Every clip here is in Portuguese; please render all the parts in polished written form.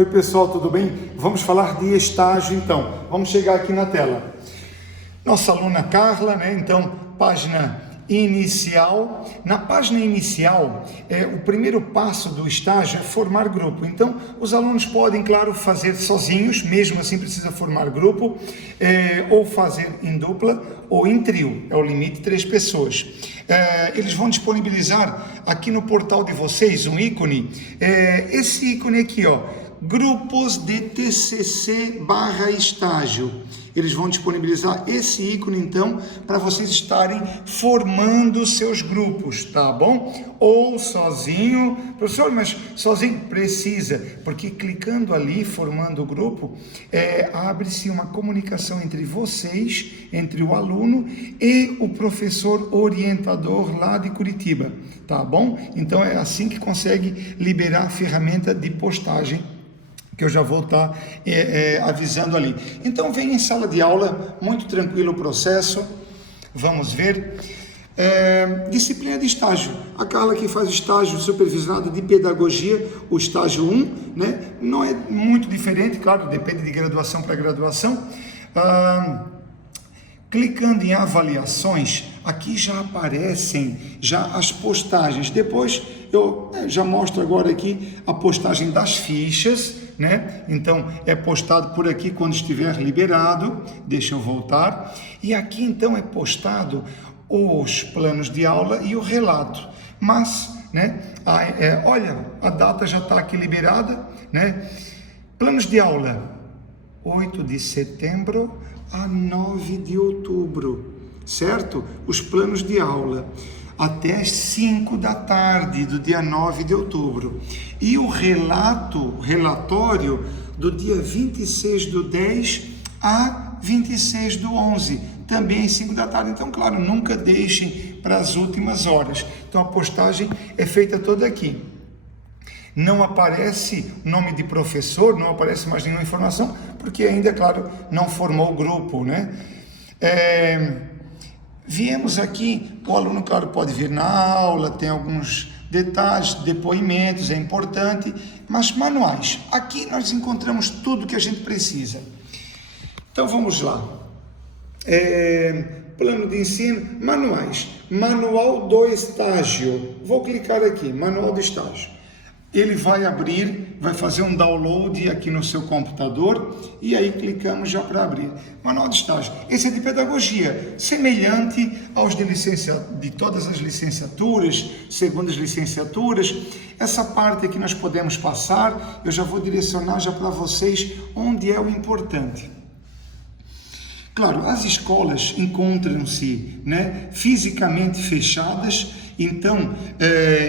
Oi pessoal, tudo bem? Vamos falar de estágio então. Vamos chegar aqui na tela. Nossa aluna Carla, né? Então, página inicial. Na página inicial, o primeiro passo do estágio é formar grupo. Então, os alunos podem, claro, fazer sozinhos, mesmo assim precisa formar grupo, ou fazer em dupla ou em trio, é o limite 3 pessoas. Eles vão disponibilizar aqui no portal de vocês um ícone, esse ícone aqui, ó, grupos de TCC/estágio. Eles vão disponibilizar esse ícone, então, para vocês estarem formando seus grupos, tá bom? Ou sozinho, professor, mas sozinho precisa, porque clicando ali, formando o grupo, abre-se uma comunicação entre vocês, entre o aluno e o professor orientador lá de Curitiba, tá bom? Então, é assim que consegue liberar a ferramenta de postagem, que eu já vou estar avisando ali. Então, vem em sala de aula, muito tranquilo o processo. Vamos ver. Disciplina de estágio. A Carla que faz estágio supervisionado de pedagogia, o estágio 1, né? Não é muito diferente, claro, depende de graduação para graduação. Clicando em avaliações, aqui já aparecem as postagens. Depois eu já mostro agora aqui a postagem das fichas, né? Então é postado por aqui quando estiver liberado. Deixa eu voltar. E aqui então é postado os planos de aula e o relato. Mas, né? Olha, a data já está aqui liberada, né? Planos de aula, 8 de setembro a 9 de outubro, certo? Os planos de aula até as 5 da tarde do dia 9 de outubro. E o relatório do dia 26/10 a 26/11, também às 5 da tarde. Então, claro, nunca deixem para as últimas horas. Então, a postagem é feita toda aqui. Não aparece nome de professor, não aparece mais nenhuma informação, porque ainda, claro, não formou o grupo, né? Viemos aqui, o aluno, claro, pode vir na aula, tem alguns detalhes, depoimentos, é importante, mas manuais. Aqui nós encontramos tudo que a gente precisa. Então, vamos lá. Plano de ensino, manuais. Manual do estágio. Vou clicar aqui, manual do estágio. Ele vai abrir, vai fazer um download aqui no seu computador e aí clicamos já para abrir. Manual de estágio. Esse é de pedagogia, semelhante aos de todas as licenciaturas, segundas licenciaturas. Essa parte aqui nós podemos passar, eu já vou direcionar já para vocês onde é o importante. Claro, as escolas encontram-se, né, fisicamente fechadas. Então,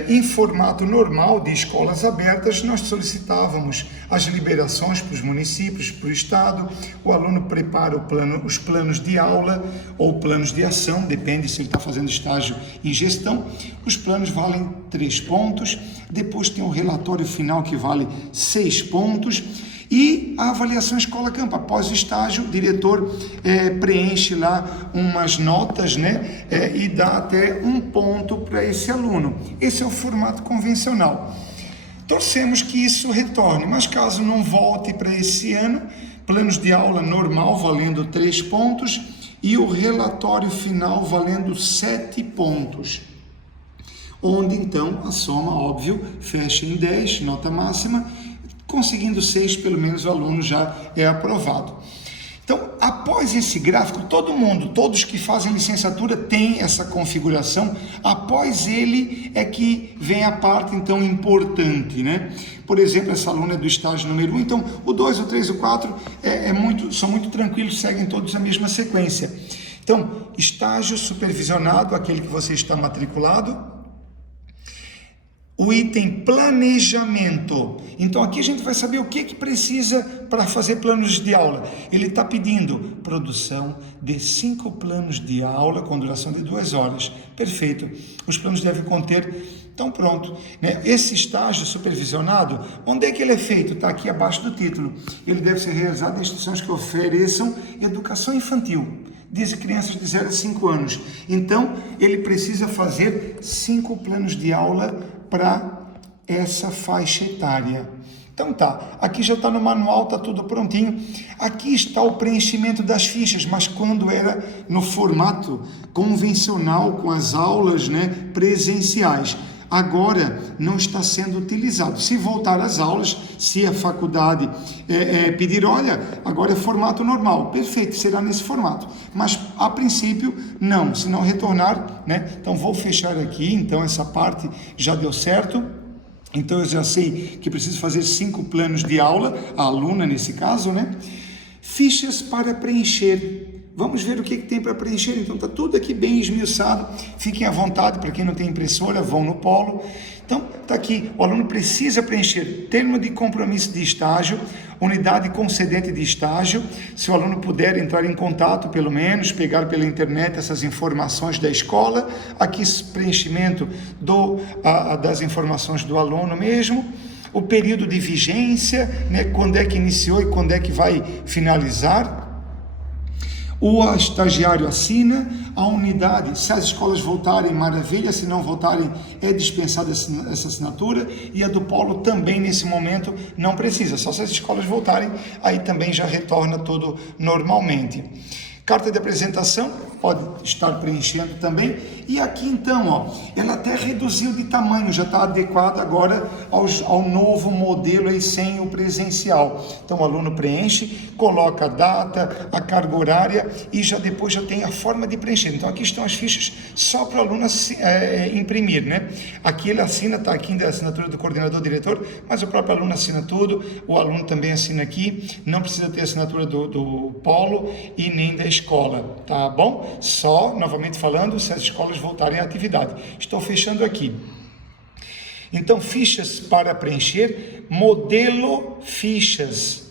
em formato normal de escolas abertas, nós solicitávamos as liberações para os municípios, para o Estado. O aluno prepara os planos de aula ou planos de ação, depende se ele está fazendo estágio em gestão. Os planos valem 3 pontos, depois tem o relatório final que vale 6 pontos. E a avaliação escola-campo, após o estágio, o diretor preenche lá umas notas, né, e dá até 1 ponto para esse aluno. Esse é o formato convencional. Torcemos que isso retorne, mas caso não volte para esse ano, planos de aula normal valendo 3 pontos e o relatório final valendo 7 pontos. Onde então a soma, óbvio, fecha em 10, nota máxima. Conseguindo 6, pelo menos o aluno já é aprovado. Então, após esse gráfico, todos que fazem licenciatura têm essa configuração. Após ele é que vem a parte, então, importante, né? Por exemplo, essa aluna é do estágio número 1, então o 2, o 3 e o 4 são muito tranquilos, seguem todos a mesma sequência. Então, estágio supervisionado, aquele que você está matriculado. O item planejamento. Então aqui a gente vai saber o que precisa para fazer planos de aula. Ele está pedindo produção de 5 planos de aula com duração de 2 horas. Perfeito. Os planos devem conter. Então pronto. Né? Esse estágio supervisionado, onde é que ele é feito? Está aqui abaixo do título. Ele deve ser realizado em instituições que ofereçam educação infantil. Diz crianças de 0 a 5 anos. Então, ele precisa fazer 5 planos de aula para essa faixa etária. Então tá, aqui já está no manual, está tudo prontinho. Aqui está o preenchimento das fichas, mas quando era no formato convencional, com as aulas, né, presenciais. Agora não está sendo utilizado. Se voltar às aulas, se a faculdade pedir, olha, agora é formato normal, perfeito, será nesse formato. Mas a princípio não, se não retornar, né? Então vou fechar aqui, então essa parte já deu certo. Então eu já sei que preciso fazer 5 planos de aula, a aluna nesse caso, né? Fichas para preencher. Vamos ver o que tem para preencher. Então está tudo aqui bem esmiuçado. Fiquem à vontade, para quem não tem impressora, vão no polo. Então está aqui, o aluno precisa preencher termo de compromisso de estágio, unidade concedente de estágio. Se o aluno puder entrar em contato, pelo menos, pegar pela internet essas informações da escola. Aqui preenchimento das informações do aluno mesmo. O período de vigência, né, quando é que iniciou e quando é que vai finalizar. O estagiário assina, a unidade, se as escolas voltarem, maravilha, se não voltarem, é dispensada essa assinatura, e a do polo também nesse momento não precisa, só se as escolas voltarem, aí também já retorna tudo normalmente. Carta de apresentação, pode estar preenchendo também, e aqui então, ó, ela até reduziu de tamanho, já está adequada agora ao novo modelo aí sem o presencial. Então o aluno preenche, coloca a data, a carga horária e depois já tem a forma de preencher. Então aqui estão as fichas só para o aluno imprimir, né? Aqui ele assina, está aqui ainda a assinatura do coordenador diretor, mas o próprio aluno assina tudo, o aluno também assina aqui, não precisa ter assinatura do polo e nem da escola, tá bom? Só, novamente falando, se as escolas voltarem à atividade. Estou fechando aqui. Então, fichas para preencher, modelo fichas.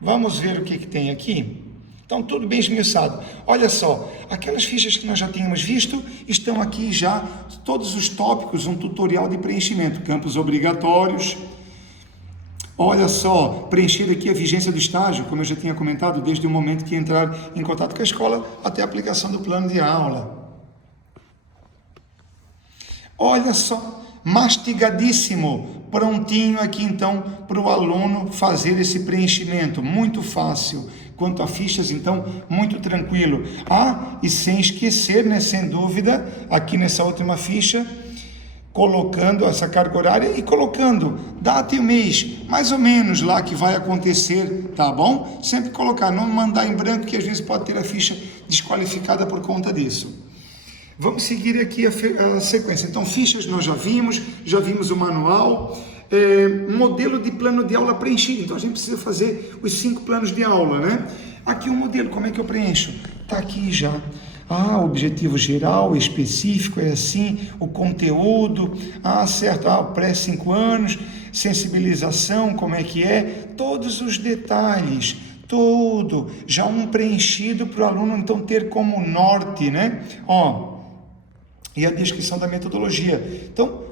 Vamos ver o que tem aqui? Então, tudo bem esmiuçado. Olha só, aquelas fichas que nós já tínhamos visto, estão aqui já, todos os tópicos, um tutorial de preenchimento, campos obrigatórios. Olha só, preencher aqui a vigência do estágio, como eu já tinha comentado, desde o momento que entrar em contato com a escola até a aplicação do plano de aula. Olha só, mastigadíssimo, prontinho aqui então para o aluno fazer esse preenchimento, muito fácil. Quanto a fichas, então, muito tranquilo. Ah, e sem esquecer, né, sem dúvida, aqui nessa última ficha, colocando essa carga horária e colocando data e o mês, mais ou menos lá que vai acontecer, tá bom? Sempre colocar, não mandar em branco, que às vezes pode ter a ficha desqualificada por conta disso. Vamos seguir aqui a sequência. Então, fichas nós já vimos o manual, modelo de plano de aula preenchido. Então, a gente precisa fazer os 5 planos de aula, né? Aqui o modelo, como é que eu preencho? Tá aqui já. Ah, objetivo geral, específico, é assim, o conteúdo, certo, o pré-5 anos, sensibilização, como é que é, todos os detalhes, tudo, já um preenchido para o aluno então ter como norte, né? Ó, e a descrição da metodologia. Então,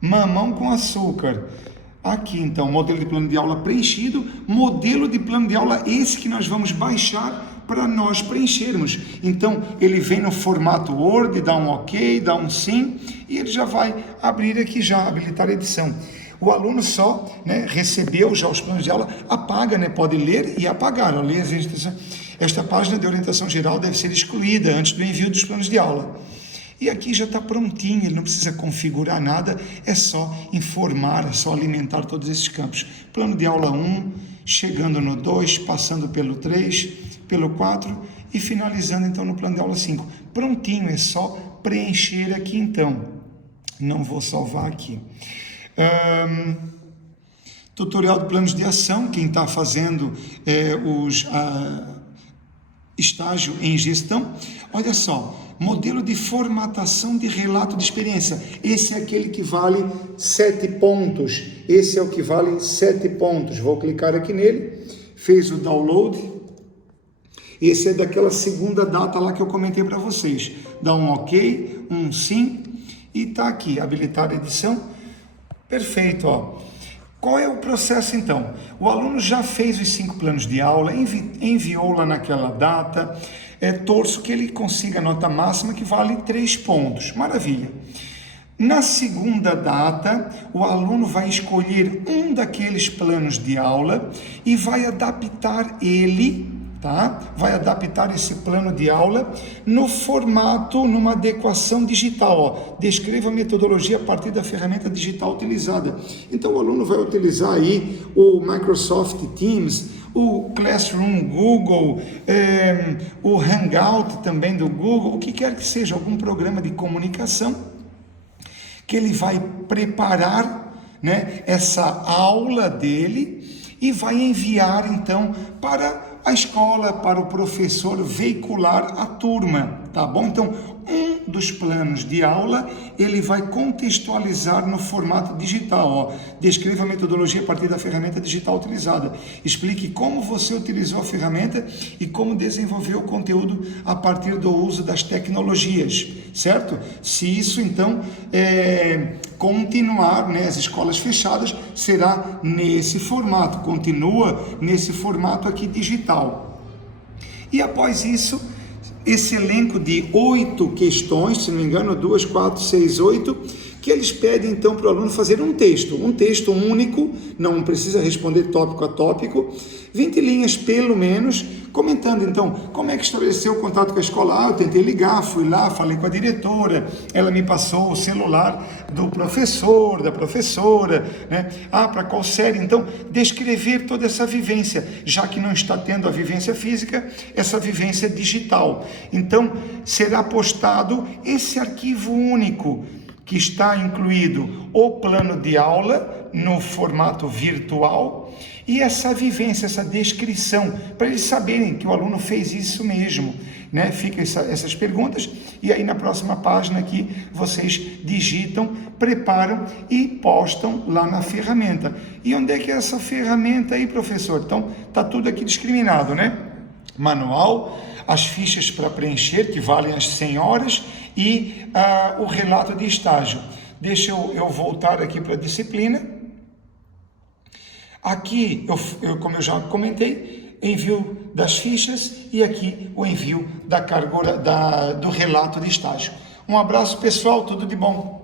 mamão com açúcar. Aqui então, modelo de plano de aula preenchido, modelo de plano de aula esse que nós vamos baixar para nós preenchermos. Então, ele vem no formato Word, dá um OK, dá um sim, e ele já vai abrir aqui já, habilitar a edição. O aluno só, né, recebeu já os planos de aula, apaga, né, pode ler e apagar. Ao ler as instruções, esta página de orientação geral deve ser excluída antes do envio dos planos de aula. E aqui já está prontinho, ele não precisa configurar nada, é só informar, é só alimentar todos esses campos. Plano de aula 1, chegando no 2, passando pelo 3, pelo 4 e finalizando então no plano de aula 5. Prontinho, é só preencher aqui então. Não vou salvar aqui. Tutorial de planos de ação, quem está fazendo estágio em gestão. Olha só, modelo de formatação de relato de experiência. Esse é aquele que vale 7 pontos. Esse é o que vale 7 pontos. Vou clicar aqui nele. Fez o download. Esse é daquela segunda data lá que eu comentei para vocês. Dá um OK, um sim e está aqui, habilitar a edição. Perfeito, ó. Qual é o processo então? O aluno já fez os 5 planos de aula, enviou lá naquela data, torço que ele consiga a nota máxima que vale 3 pontos, maravilha. Na segunda data, o aluno vai escolher um daqueles planos de aula e vai adaptar ele, tá? Vai adaptar esse plano de aula no formato, numa adequação digital, ó. Descreva a metodologia a partir da ferramenta digital utilizada. Então, o aluno vai utilizar aí o Microsoft Teams, o Classroom Google, o Hangout também do Google, o que quer que seja, algum programa de comunicação, que ele vai preparar, né, essa aula dele e vai enviar então para a escola, para o professor veicular a turma, tá bom? Então, um dos planos de aula, ele vai contextualizar no formato digital, ó. Descreva a metodologia a partir da ferramenta digital utilizada. Explique como você utilizou a ferramenta e como desenvolveu o conteúdo a partir do uso das tecnologias, certo? Se isso, então, continuar, né, as escolas fechadas, será nesse formato, continua nesse formato aqui digital. E após isso, esse elenco de 8 questões, se não me engano, 2, 4, 6, 8, que eles pedem então para o aluno fazer um texto único, não precisa responder tópico a tópico, 20 linhas pelo menos, comentando então como é que estabeleceu o contato com a escola. Eu tentei ligar, fui lá, falei com a diretora, ela me passou o celular do professor, da professora, né? Para qual série? Então, descrever toda essa vivência, já que não está tendo a vivência física, essa vivência digital. Então, será postado esse arquivo único, que está incluído o plano de aula no formato virtual e essa vivência, essa descrição, para eles saberem que o aluno fez isso mesmo, né? Fica essas perguntas e aí na próxima página aqui vocês digitam, preparam e postam lá na ferramenta. E onde é que é essa ferramenta aí, professor? Então, tá tudo aqui discriminado, né? Manual, as fichas para preencher, que valem as 100 horas, e o relato de estágio. Deixa eu voltar aqui para a disciplina. Aqui, como eu já comentei, envio das fichas e aqui o envio da carga do relato de estágio. Um abraço, pessoal, tudo de bom.